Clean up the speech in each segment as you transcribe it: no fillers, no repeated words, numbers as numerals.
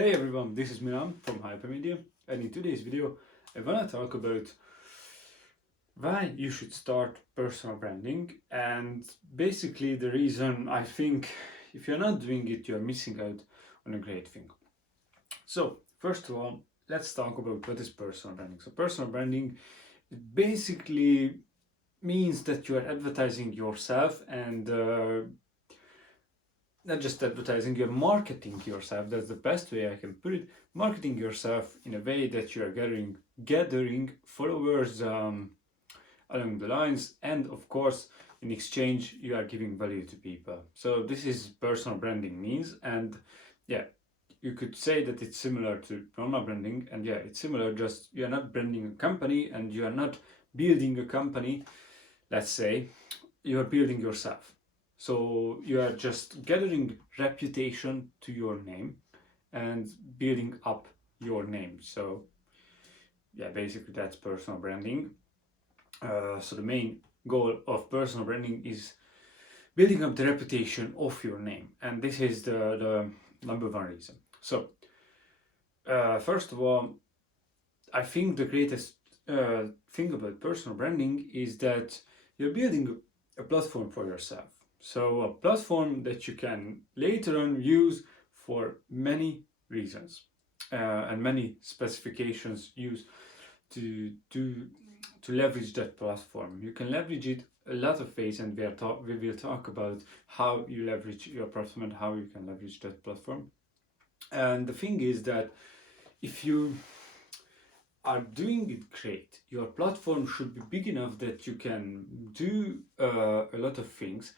Hey everyone, this is Milan from Hypermedia, and in today's video I want to talk about why you should start personal branding, and basically the reason I think if you're not doing it you're missing out on a great thing. So first of all, let's talk about what is personal branding. So personal branding basically means that you are advertising yourself and not just advertising, you're marketing yourself. That's the best way I can put it. Marketing yourself in a way that you are gathering followers along the lines, and of course in exchange you are giving value to people. So this is personal branding means, and yeah, you could say that it's similar to normal branding, and yeah, it's similar, just you are not branding a company and you are not building a company. Let's say you are building yourself. So you are just gathering reputation to your name and building up your name. So yeah, basically that's personal branding. So the main goal of personal branding is building up the reputation of your name, and this is the number one reason. So first of all, I think the greatest thing about personal branding is that you're building a platform for yourself. So a platform that you can later on use for many reasons and many specifications used to leverage that platform. You can leverage it a lot of ways, and we will talk about how you leverage your platform and how you can leverage that platform. And the thing is that if you are doing it great, your platform should be big enough that you can do a lot of things.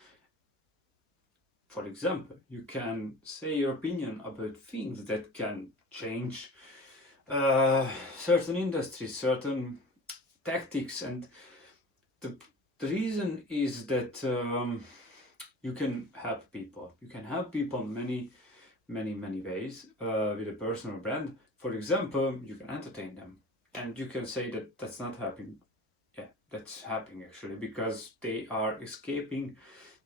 For example, you can say your opinion about things that can change certain industries, certain tactics, and the reason is that you can help people. You can help people many ways with a personal brand. For example, you can entertain them, and you can say that that's not helping. Yeah, that's happening actually, because they are escaping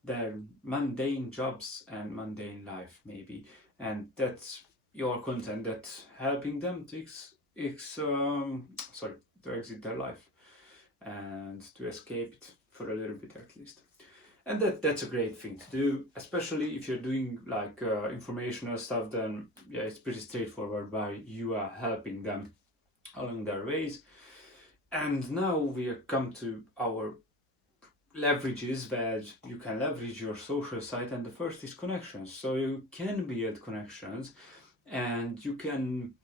their mundane jobs and mundane life maybe, and that's your content that's helping them to to exit their life and to escape it for a little bit at least. And that's a great thing to do, especially if you're doing like informational stuff. Then yeah, it's pretty straightforward why you are helping them along their ways. And now we come to our leverages where you can leverage your social site, and the first is connections. So you can build connections, and you can,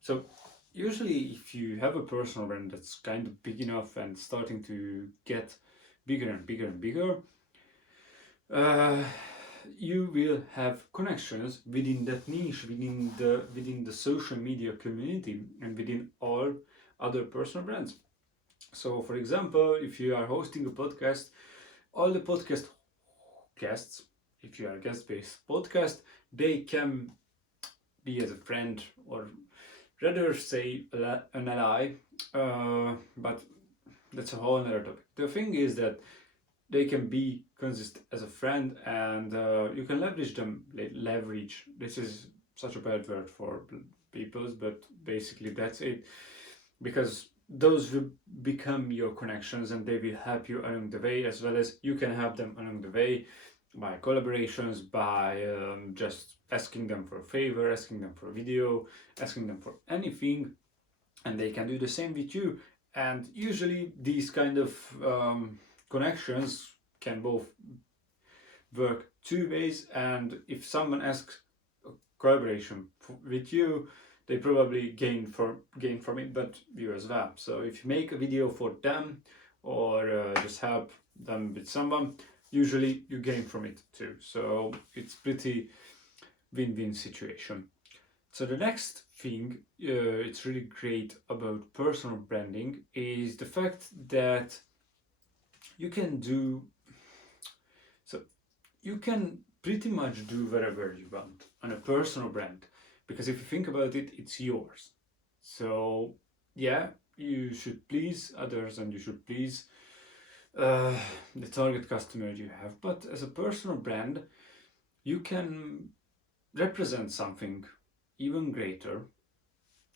so usually if you have a personal brand that's kind of big enough and starting to get bigger and bigger and bigger, you will have connections within that niche, within the social media community, and within all other personal brands. So for example, if you are hosting a podcast, all the podcast guests, if you are a guest-based podcast, they can be as a friend, or rather say an ally, but that's a whole other topic. The thing is that they can be consist as a friend, and you can leverage them. Leverage, this is such a bad word for peoples, but basically that's it, because those will become your connections and they will help you along the way, as well as you can help them along the way by collaborations, by just asking them for a favor, asking them for a video, asking them for anything, and they can do the same with you. And usually these kind of connections can both work two ways, and if someone asks a collaboration with you, they probably gain from it, but you as well. So if you make a video for them, or just help them with someone, usually you gain from it too. So it's pretty win-win situation. So the next thing it's really great about personal branding is the fact that you can do, so you can pretty much do whatever you want on a personal brand, because if you think about it, it's yours. So yeah, you should please others and you should please the target customer you have, but as a personal brand you can represent something even greater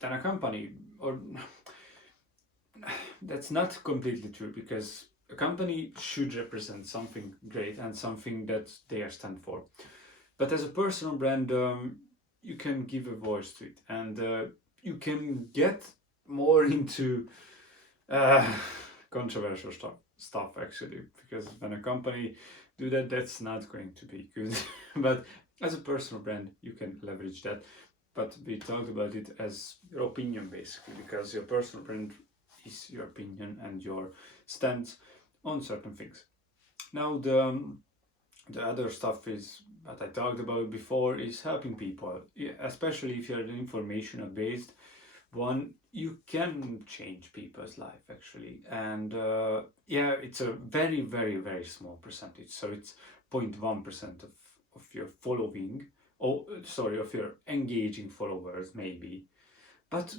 than a company. Or that's not completely true, because a company should represent something great and something that they stand for. But as a personal brand, you can give a voice to it, and you can get more into uh, controversial stuff actually, because when a company do that, that's not going to be good. But as a personal brand, you can leverage that. But we talked about it as your opinion, basically, because your personal brand is your opinion and your stance on certain things. Now the other stuff is what I talked about before, is helping people. Especially if you're an informational based one, you can change people's life actually. And yeah, it's a very, very, very small percentage, so it's 0.1% of your following, oh sorry, of your engaging followers maybe. But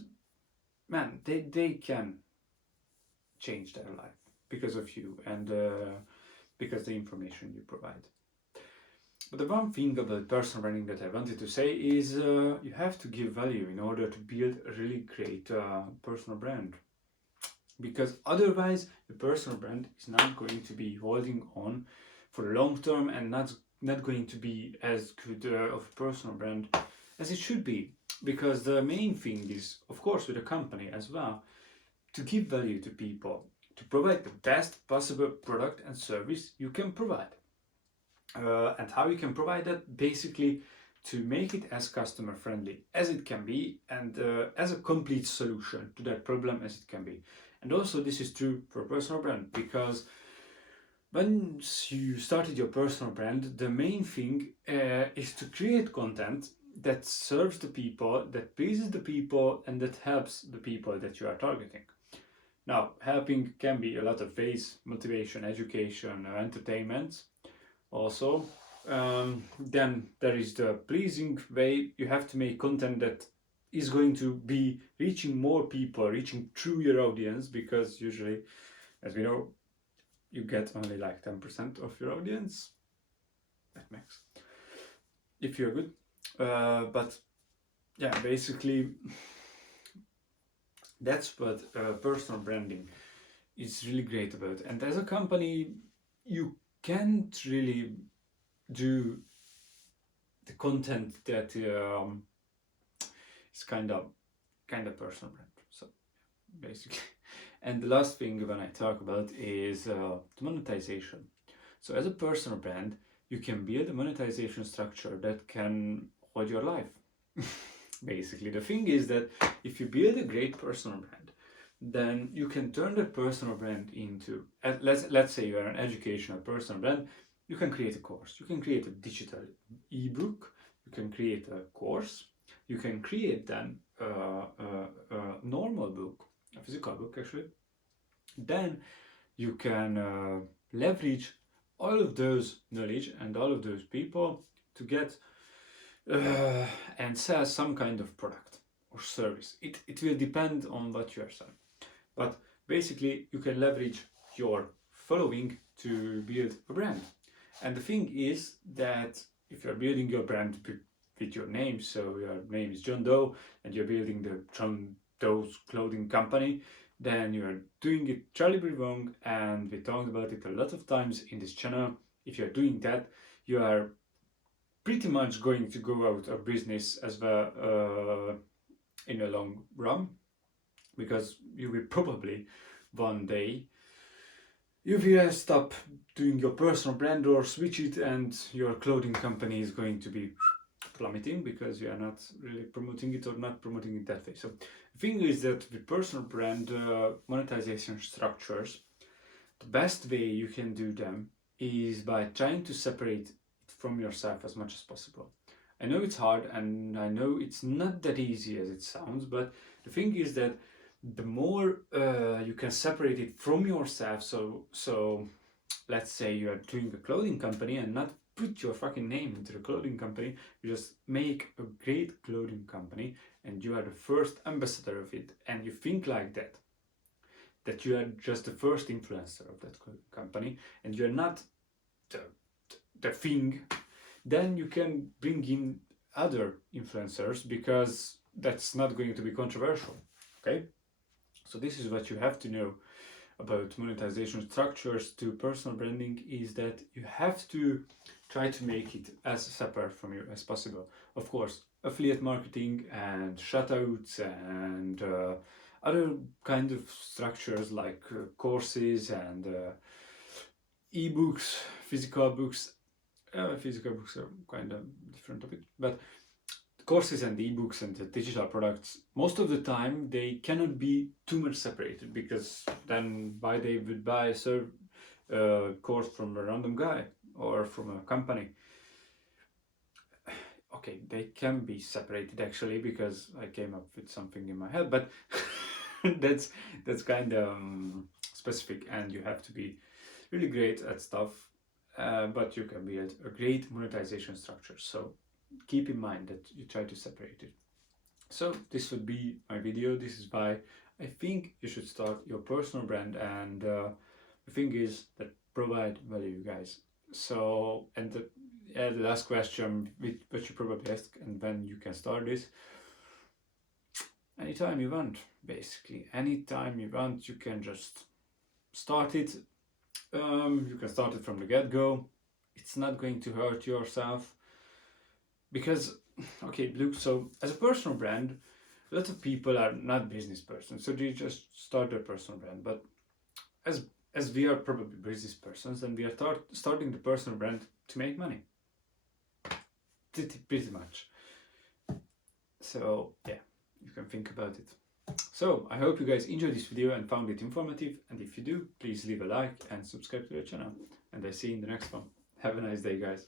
man, they can change their life because of you, and because the information you provide. But the one thing about personal branding that I wanted to say is you have to give value in order to build a really great personal brand. Because otherwise, the personal brand is not going to be holding on for the long term, and not going to be as good of a personal brand as it should be. Because the main thing is, of course, with a company as well, to give value to people, to provide the best possible product and service you can provide. And how you can provide that, basically to make it as customer friendly as it can be, and as a complete solution to that problem as it can be. And also this is true for a personal brand, because once you started your personal brand, the main thing is to create content that serves the people, that pleases the people, and that helps the people that you are targeting. Now, helping can be a lot of ways: motivation, education, entertainment. Also, then there is the pleasing way. You have to make content that is going to be reaching more people, reaching through your audience, because usually, as we know, you get only like 10% of your audience at max, if you're good. But yeah, basically that's what personal branding is really great about. And as a company, you can't really do the content that is kind of personal brand. So basically, and the last thing when I talk about is the monetization. So as a personal brand, you can build a monetization structure that can hold your life. Basically, the thing is that if you build a great personal brand, then you can turn that personal brand into, let's say you are an educational personal brand. You can create a course, you can create a digital ebook, you can create a course, you can create then a normal book, a physical book actually. Then you can leverage all of those knowledge and all of those people to get and sell some kind of product or service. It will depend on what you are selling. But basically, you can leverage your following to build a brand. And the thing is that if you're building your brand with your name, so your name is John Doe, and you're building the John Doe's clothing company, then you're doing it terribly wrong. And we talked about it a lot of times in this channel. If you're doing that, you are pretty much going to go out of business as well in the long run, because you will probably one day you will stop doing your personal brand or switch it, and your clothing company is going to be plummeting because you are not really promoting it, or not promoting it that way. So the thing is that with personal brand monetization structures, the best way you can do them is by trying to separate it from yourself as much as possible. I know it's hard, and I know it's not that easy as it sounds, but the thing is that the more you can separate it from yourself, so let's say you are doing a clothing company and not put your fucking name into the clothing company, you just make a great clothing company and you are the first ambassador of it, and you think like that you are just the first influencer of that clothing company and you're not the thing. Then you can bring in other influencers, because that's not going to be controversial. Okay, so this is what you have to know about monetization structures to personal branding, is that you have to try to make it as separate from you as possible. Of course, affiliate marketing and shoutouts and other kind of structures like courses and ebooks, physical books. Physical books are kind of different topic, but courses and ebooks and the digital products, most of the time they cannot be too much separated, because then why they would buy a course from a random guy or from a company. Okay, they can be separated actually, because I came up with something in my head, but that's kind of specific, and you have to be really great at stuff, but you can be a great monetization structure. So keep in mind that you try to separate it. So this would be my video. This is why I think you should start your personal brand, and the thing is that provide value, guys. So, and the last question which you probably ask, and when you can start this, anytime you want, basically anytime you want, you can just start it. You can start it from the get-go. It's not going to hurt yourself, because okay, look, so as a personal brand, a lot of people are not business persons, so they just start their personal brand. But as we are probably business persons, and we are starting the personal brand to make money, pretty much. So yeah, you can think about it. So I hope you guys enjoyed this video and found it informative, and if you do, please leave a like and subscribe to the channel, and I see you in the next one. Have a nice day, guys.